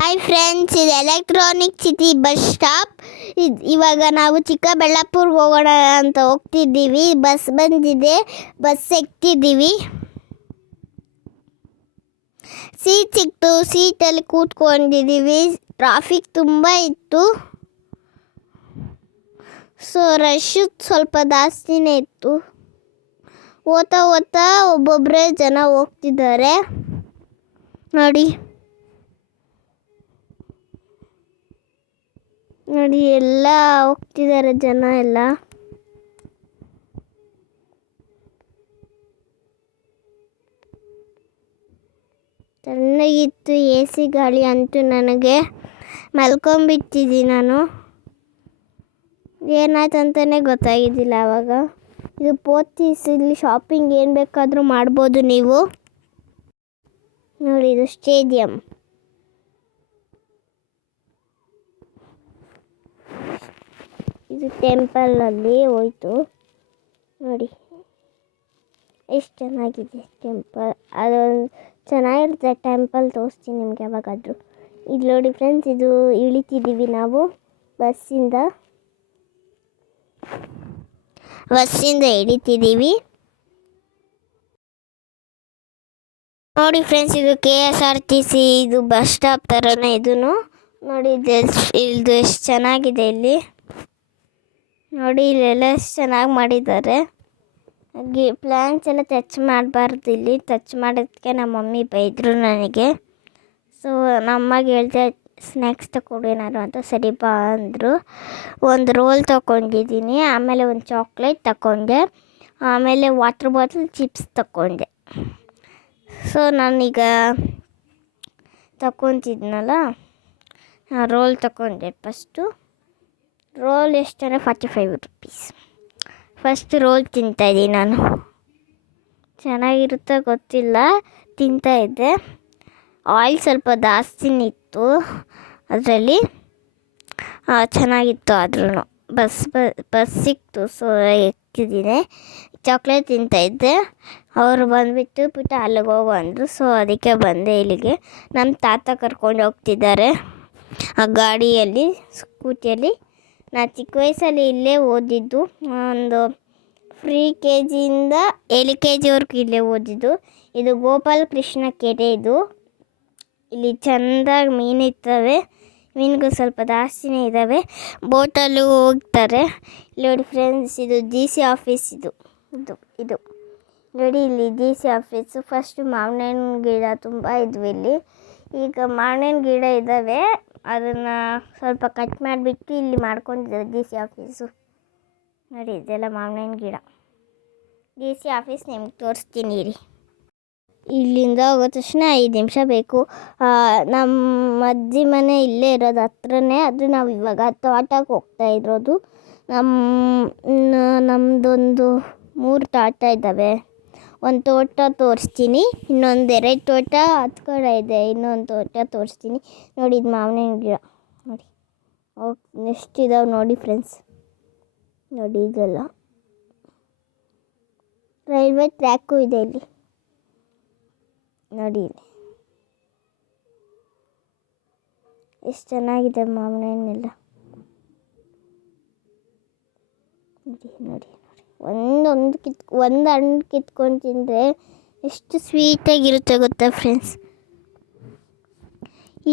Hi friends, ಇದು electronic city bus stop. ಇವಾಗ ನಾವು ಚಿಕ್ಕಬಳ್ಳಾಪುರ್ಗೆ ಹೋಗೋಣ ಅಂತ ಹೋಗ್ತಿದ್ದೀವಿ. ಬಸ್ ಬಂದಿದೆ, ಬಸ್ ಎಕ್ತಿದ್ದೀವಿ. ಸೀಟ್ ಸಿಕ್ತು, ಸೀಟಲ್ಲಿ ಕೂತ್ಕೊಂಡಿದ್ದೀವಿ. ಟ್ರಾಫಿಕ್ ತುಂಬ ಇತ್ತು, ಸೊ ರಶ್ ಸ್ವಲ್ಪ ಜಾಸ್ತಿನೇ ಇತ್ತು. ಓದ್ತಾ ಒಬ್ಬೊಬ್ಬರೇ ಜನ ಹೋಗ್ತಿದ್ದಾರೆ ನೋಡಿ. ಎಲ್ಲ ಹೋಗ್ತಿದ್ದಾರೆ ಜನ ಎಲ್ಲ. ಚೆನ್ನಾಗಿತ್ತು ಎ ಸಿ ಗಾಳಿ ಅಂತೂ. ನನಗೆ ಮಲ್ಕೊಂಬಿಟ್ಟಿದ್ದೀನಿ ನಾನು. ಏನಾಯ್ತು ಅಂತಲೇ ಗೊತ್ತಾಗಿದ್ದಿಲ್ಲ ಆವಾಗ. ಇದು ಪೋತೀಸ್, ಇಲ್ಲಿ ಶಾಪಿಂಗ್ ಏನು ಬೇಕಾದರೂ ಮಾಡ್ಬೋದು ನೀವು ನೋಡಿ. ಇದು ಸ್ಟೇಡಿಯಂ. ಇದು ಟೆಂಪಲಲ್ಲಿ ಹೋಯ್ತು ನೋಡಿ, ಎಷ್ಟು ಚೆನ್ನಾಗಿದೆ ಟೆಂಪಲ್. ಅದೊಂದು ಚೆನ್ನಾಗಿರುತ್ತೆ ಟೆಂಪಲ್. ತೋರಿಸ್ತೀನಿ ನಿಮ್ಗೆ ಯಾವಾಗಾದರೂ. ಇದು ನೋಡಿ ಫ್ರೆಂಡ್ಸ್, ಇದು ಇಳಿತಿದ್ದೀವಿ ನಾವು ಬಸ್ಸಿಂದ ಇಳಿತಿದ್ದೀವಿ ನೋಡಿ ಫ್ರೆಂಡ್ಸ್. ಇದು KSRTC, ಇದು ಬಸ್ ಸ್ಟಾಪ್ ಥರನೇ ಇದೂ ನೋಡಿ. ಇದು ಎಷ್ಟು ಚೆನ್ನಾಗಿದೆ ಇಲ್ಲಿ ನೋಡಿ. ಇಲ್ಲೆಲ್ಲ ಎಷ್ಟು ಚೆನ್ನಾಗಿ ಮಾಡಿದ್ದಾರೆ. ಪ್ಲ್ಯಾನ್ಸ್ ಎಲ್ಲ ಟಚ್ ಮಾಡಬಾರ್ದು. ಇಲ್ಲಿ ಟಚ್ ಮಾಡೋದಕ್ಕೆ ನಮ್ಮ ಮಮ್ಮಿ ಬೈದರು ನನಗೆ. ಸೊ ನಮ್ಮಗೆ ಹೇಳ್ದೆ ಸ್ನ್ಯಾಕ್ಸ್ ತಗೊಡು ಏನಾರು ಅಂತ. ಸರಿ ಬಾ ಅಂದರು. ಒಂದು ರೋಲ್ ತೊಗೊಂಡಿದ್ದೀನಿ, ಆಮೇಲೆ ಒಂದು ಚಾಕ್ಲೇಟ್ ತಗೊಂಡೆ, ಆಮೇಲೆ ವಾಟ್ರ್ ಬಾಟಲ್, ಚಿಪ್ಸ್ ತಗೊಂಡೆ. ಸೊ ನಾನೀಗ ತಗೊತಿದ್ನಲ್ಲ, ರೋಲ್ ತಗೊಂಡೆ. ಫಸ್ಟು ರೋಲ್ ಎಷ್ಟಂದರೆ 45 ರೂಪೀಸ್. ಫಸ್ಟ್ ರೋಲ್ ತಿಂತಾಯಿದ್ದೀನಿ ನಾನು. ಚೆನ್ನಾಗಿರುತ್ತೋ ಗೊತ್ತಿಲ್ಲ, ತಿಂತಾಯಿದ್ದೆ. ಆಯಿಲ್ ಸ್ವಲ್ಪ ಜಾಸ್ತಿನೇ ಇತ್ತು ಅದರಲ್ಲಿ. ಚೆನ್ನಾಗಿತ್ತು ಆದ್ರೂ. ಬಸ್ ಸಿಕ್ತು, ಸೊ ಎಕ್ಕಿದ್ದೀನಿ. ಚಾಕ್ಲೇಟ್ ತಿಂತಾಯಿದ್ದೆ. ಅವರು ಬಂದುಬಿಟ್ಟು ಅಲ್ಲಿಗೆ ಹೋಗು ಅಂದರು. ಸೊ ಅದಕ್ಕೆ ಬಂದೆ ಇಲ್ಲಿಗೆ. ನಮ್ಮ ತಾತ ಕರ್ಕೊಂಡು ಹೋಗ್ತಿದ್ದಾರೆ ಆ ಗಾಡಿಯಲ್ಲಿ, ಸ್ಕೂಟಿಯಲ್ಲಿ. ನಾನು ಚಿಕ್ಕ ವಯಸ್ಸಲ್ಲಿ ಇಲ್ಲೇ ಓದಿದ್ದು. ಒಂದು KG ಇಂದ 7 KGವರೆಗೂ ಇಲ್ಲೇ ಓದಿದ್ದು. ಇದು ಗೋಪಾಲ ಕೃಷ್ಣ ಕೆರೆ. ಇದು ಇಲ್ಲಿ ಚೆಂದಾಗಿ ಮೀನಿರ್ತವೆ. ಮೀನುಗಳು ಸ್ವಲ್ಪ ಜಾಸ್ತಿನೇ ಇದ್ದಾವೆ. ಬೋಟಲ್ಲೂ ಹೋಗ್ತಾರೆ. ಇಲ್ಲಿ ನೋಡಿ ಫ್ರೆಂಡ್ಸ್, ಇದು DC ಆಫೀಸ್. ಇದು ನೋಡಿ, ಇಲ್ಲಿ DC ಆಫೀಸು. ಫಸ್ಟು ಮಾವಿನ ಹಣ್ಣು ಗಿಡ ತುಂಬ ಇದ್ವು ಇಲ್ಲಿ. ಈಗ ಮಾವಿನ ಹಣ್ಣು ಗಿಡ ಇದ್ದಾವೆ, ಅದನ್ನು ಸ್ವಲ್ಪ ಕಟ್ ಮಾಡಿಬಿಟ್ಟು ಇಲ್ಲಿ ಮಾಡ್ಕೊಂಡಿದ್ದಾರೆ DC ಆಫೀಸು ನೋಡಿ. ಇದೆಲ್ಲ ಮಾವಿನ ಹಣ್ಣು ಗಿಡ. DC ಆಫೀಸ್ ನಿಮ್ಗೆ ತೋರಿಸ್ತೀನಿ ರೀ. ಇಲ್ಲಿಂದ ಹೋಗೋ ತಕ್ಷಣ 5 ನಿಮಿಷ ಬೇಕು. ನಮ್ಮ ಅಜ್ಜಿ ಮನೆ ಇಲ್ಲೇ ಇರೋದು, ಹತ್ರನೇ. ಅದು ನಾವು ಇವಾಗ ತೋಟಕ್ಕೆ ಹೋಗ್ತಾ ಇರೋದು. ನಮ್ಮದೊಂದು 3 ತೋಟ ಇದ್ದಾವೆ. ಒಂದು ತೋಟ ತೋರಿಸ್ತೀನಿ, ಇನ್ನೊಂದು 2 ತೋಟ ಹತ್ತು ಕಡೆ ಇದೆ. ಇನ್ನೊಂದು ತೋಟ ತೋರಿಸ್ತೀನಿ ನೋಡಿ. ಇದು ಮಾವಿನ ಹಣ್ಣು ಗಿಡ ನೋಡಿ. ಎಷ್ಟಿದಾವೆ ನೋಡಿ ಫ್ರೆಂಡ್ಸ್ ನೋಡಿ. ಇದೆಲ್ಲ ರೈಲ್ವೆ ಟ್ರ್ಯಾಕು ಇದೆ ಇಲ್ಲಿ ನೋಡಿ. ಎಷ್ಟು ಚೆನ್ನಾಗಿದೆ ಮಾವಿನ ಹಣ್ಣೆಲ್ಲ ನೋಡಿ. ಒಂದು ಹಣ್ಣು ಕಿತ್ಕೊಂಡು ತಿಂದರೆ ಎಷ್ಟು ಸ್ವೀಟಾಗಿರುತ್ತೆ ಗೊತ್ತಾ ಫ್ರೆಂಡ್ಸ್.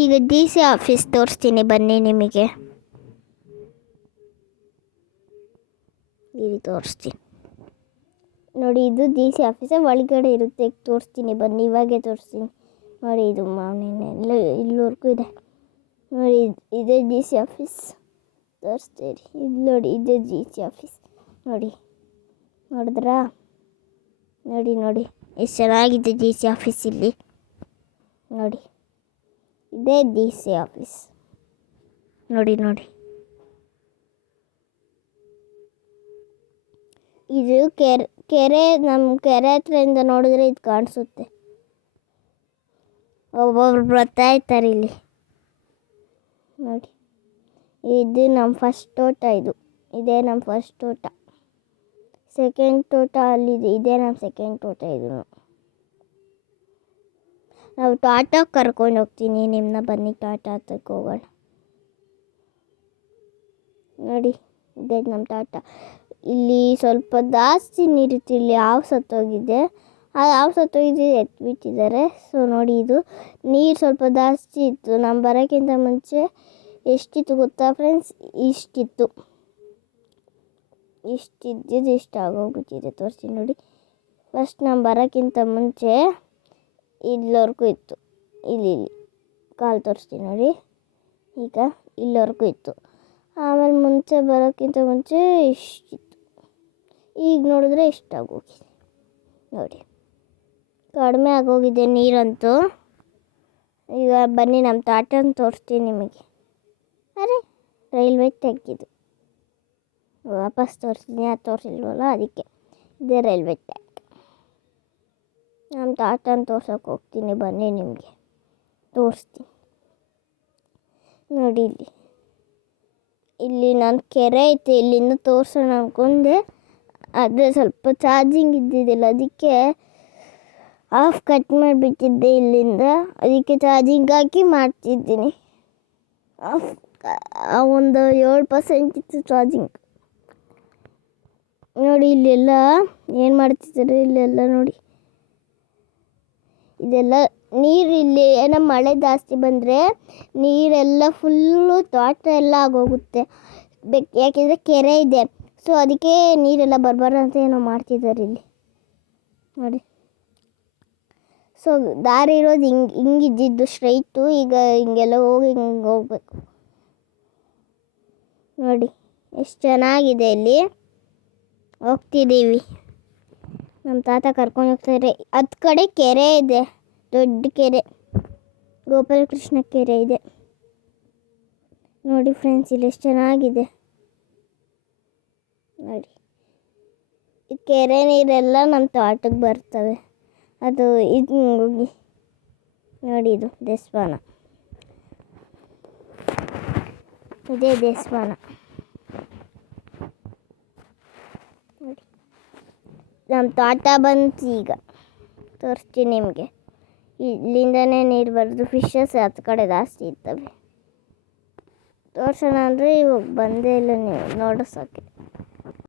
ಈಗ DC ಆಫೀಸ್ ತೋರಿಸ್ತೀನಿ ಬನ್ನಿ ನಿಮಗೆ. ಇಲ್ಲಿ ತೋರಿಸ್ತೀನಿ ನೋಡಿ. ಇದು DC ಆಫೀಸ, ಒಳಗಡೆ ಇರುತ್ತೆ. ತೋರಿಸ್ತೀನಿ ಬನ್ನಿ, ಇವಾಗೇ ತೋರಿಸ್ತೀನಿ ನೋಡಿ. ಇದು ಮಾವಿನ ಎಲ್ಲ ಇಲ್ಲಿವರೆಗೂ ಇದೆ ನೋಡಿ. ಇದೇ DC ಆಫೀಸ್ ತೋರಿಸ್ತೀರಿ. ಇದು ನೋಡಿ, ಇದೇ DC ಆಫೀಸ್ ನೋಡಿ. ನೋಡಿದ್ರಾ ನೋಡಿ ಎಷ್ಟು ಚೆನ್ನಾಗಿದೆ DC ಆಫೀಸ್ ಇಲ್ಲಿ ನೋಡಿ. ಇದೇ DC ಆಫೀಸ್ ನೋಡಿ. ಇದು ಕೆರೆ. ನಮ್ಮ ಕೆರೆ ಹತ್ರದಿಂದ ನೋಡಿದ್ರೆ ಇದು ಕಾಣಿಸುತ್ತೆ. ಒಬ್ಬೊಬ್ರು ಬರ್ತಾ ಇರ್ತಾರೆ ಇಲ್ಲಿ ನೋಡಿ. ಇದು ನಮ್ಮ ಫಸ್ಟ್ ತೋಟ. ಇದೇ ನಮ್ಮ ಫಸ್ಟ್ ತೋಟ. ಸೆಕೆಂಡ್ ತೋಟ ಅಲ್ಲಿದೆ. ಇದೇ ನಮ್ಮ ಸೆಕೆಂಡ್ ತೋಟ. ಇದು ನಾವು ಟಾಟಾಗೆ ಕರ್ಕೊಂಡು ಹೋಗ್ತೀನಿ ನಿಮ್ಮನ್ನ, ಬನ್ನಿ ಟಾಟಾ ಹತ್ತಕ್ಕೆ ಹೋಗೋಣ. ನೋಡಿ ಇದೆ ನಮ್ಮ ಟಾಟಾ. ಇಲ್ಲಿ ಸ್ವಲ್ಪ ಜಾಸ್ತಿ ನೀರಿತ್ತು, ಇಲ್ಲಿ ಹಾವು ಸತ್ತೋಗಿದೆ. ಆ ಹಾವು ಸತ್ತೋಗಿದೆ ಎತ್ಬಿಟ್ಟಿದ್ದಾರೆ. ಸೊ ನೋಡಿ, ಇದು ನೀರು ಸ್ವಲ್ಪ ಜಾಸ್ತಿ ಇತ್ತು. ನಮ್ಮ ಬರೋಕ್ಕಿಂತ ಮುಂಚೆ ಎಷ್ಟಿತ್ತು ಗೊತ್ತಾ ಫ್ರೆಂಡ್ಸ್? ಇಷ್ಟಿತ್ತು. ಇಷ್ಟಿದ್ದಿದ್ದು ಇಷ್ಟು ಆಗೋಗ್ಬಿಟ್ಟಿದೆ. ತೋರಿಸಿ ನೋಡಿ. ಫಸ್ಟ್ ನಮ್ಮ ಬರೋಕ್ಕಿಂತ ಮುಂಚೆ ಇಲ್ಲಿವರೆಗೂ ಇತ್ತು. ಇಲ್ಲಿ ಕಾಲು ತೋರಿಸ್ತೀನಿ ನೋಡಿ. ಈಗ ಇಲ್ಲಿವರೆಗೂ ಇತ್ತು. ಆಮೇಲೆ ಮುಂಚೆ ಬರೋಕ್ಕಿಂತ ಮುಂಚೆ ಇಷ್ಟಿತ್ತು. ಈಗ ನೋಡಿದ್ರೆ ಇಷ್ಟಾಗೋಗಿದೆ ನೋಡಿ. ಕಡಿಮೆ ಆಗೋಗಿದೆ ನೀರಂತೂ. ಈಗ ಬನ್ನಿ ನಮ್ಮ ಟಾಟನ ತೋರಿಸ್ತೀನಿ ನಿಮಗೆ. ಅರೆ, ರೈಲ್ವೆ ಟ್ರ್ಯಾಕ್ ವಾಪಸ್ ತೋರಿಸ್ತೀನಿ. ಅದು ತೋರಿಸಿಲ್ವಲ್ಲ, ಅದಕ್ಕೆ ಇದೇ ರೈಲ್ವೆ ಟ್ರ್ಯಾಕ್. ನಮ್ಮ ಟಾಟನ ತೋರ್ಸೋಕೆ ಹೋಗ್ತೀನಿ, ಬನ್ನಿ ನಿಮಗೆ ತೋರಿಸ್ತೀನಿ. ನೋಡಿ ಇಲ್ಲಿ ನಾನು ಕೆರೆ ಐತೆ, ಇಲ್ಲಿಂದ ತೋರಿಸೋಣ ಅಂದ್ಕೊಂಡೆ. ಆದರೆ ಸ್ವಲ್ಪ ಚಾರ್ಜಿಂಗ್ ಇದ್ದಿದ್ದಿಲ್ಲ, ಅದಕ್ಕೆ ಆಫ್ ಕಟ್ ಮಾಡಿಬಿಟ್ಟಿದ್ದೆ ಇಲ್ಲಿಂದ. ಅದಕ್ಕೆ ಚಾರ್ಜಿಂಗ್ ಹಾಕಿ ಮಾಡ್ತಿದ್ದೀನಿ. ಒಂದು 7% ಇತ್ತು ಚಾರ್ಜಿಂಗ್. ನೋಡಿ ಇಲ್ಲೆಲ್ಲ ಏನು ಮಾಡ್ತಿದ್ದಾರೆ, ಇಲ್ಲೆಲ್ಲ ನೋಡಿ. ಇದೆಲ್ಲ ನೀರು. ಇಲ್ಲಿ ಏನೋ ಮಳೆ ಜಾಸ್ತಿ ಬಂದರೆ ನೀರೆಲ್ಲ ಫುಲ್ಲು ತೋಟ ಎಲ್ಲ ಆಗೋಗುತ್ತೆ. ಯಾಕೆಂದರೆ ಕೆರೆ ಇದೆ, ಸೊ ಅದಕ್ಕೆ ನೀರೆಲ್ಲ ಬರಬಾರ್ದು ಅಂತ ಏನೋ ಮಾಡ್ತಿದ್ದಾರೆ ಇಲ್ಲಿ ನೋಡಿ. ಸೊ ದಾರಿ ಇರೋದು ಹಿಂಗಿದ್ದಿದ್ದು ಸ್ಟ್ರೈಟು, ಈಗ ಹಿಂಗೆಲ್ಲ ಹೋಗಿ ಹಿಂಗೆ ಹೋಗ್ಬೇಕು ನೋಡಿ. ಎಷ್ಟು ಚೆನ್ನಾಗಿದೆ. ಇಲ್ಲಿ ಹೋಗ್ತಿದ್ದೀವಿ, ನಮ್ಮ ತಾತ ಕರ್ಕೊಂಡು ಹೋಗ್ತಾರೆ. 10 ಕಡೆ ಕೆರೆ ಇದೆ, ದೊಡ್ಡ ಕೆರೆ, ಗೋಪಾಲಕೃಷ್ಣ ಕೆರೆ ಇದೆ ನೋಡಿ ಫ್ರೆಂಡ್ಸ್. ಇಲ್ಲಿ ಎಷ್ಟು ಚೆನ್ನಾಗಿದೆ ನೋಡಿ. ಈ ಕೆರೆ ನೀರೆಲ್ಲ ನಮ್ಮ ತೋಟಕ್ಕೆ ಬರ್ತವೆ. ಅದು ಇದು ಹೋಗಿ ನೋಡಿ, ಇದು ದೇವಸ್ಥಾನ, ಇದೇ ದೇವಸ್ಥಾನ ನೋಡಿ. ನಮ್ಮ ತೋಟ ಬಂತು. ಈಗ ತೋರಿಸ್ತೀನಿ ನಿಮಗೆ. ಇಲ್ಲಿಂದನೇ ನೀರು ಬರೋದು. ಫಿಶಸ್ 10 ಕಡೆ ಜಾಸ್ತಿ ಇರ್ತವೆ. ತೋರ್ಸೋಣ ಅಂದರೆ ಇವಾಗ ಬಂದೇ ಇಲ್ಲ ನೀವು ನೋಡಿಸೋಕ್ಕೆ.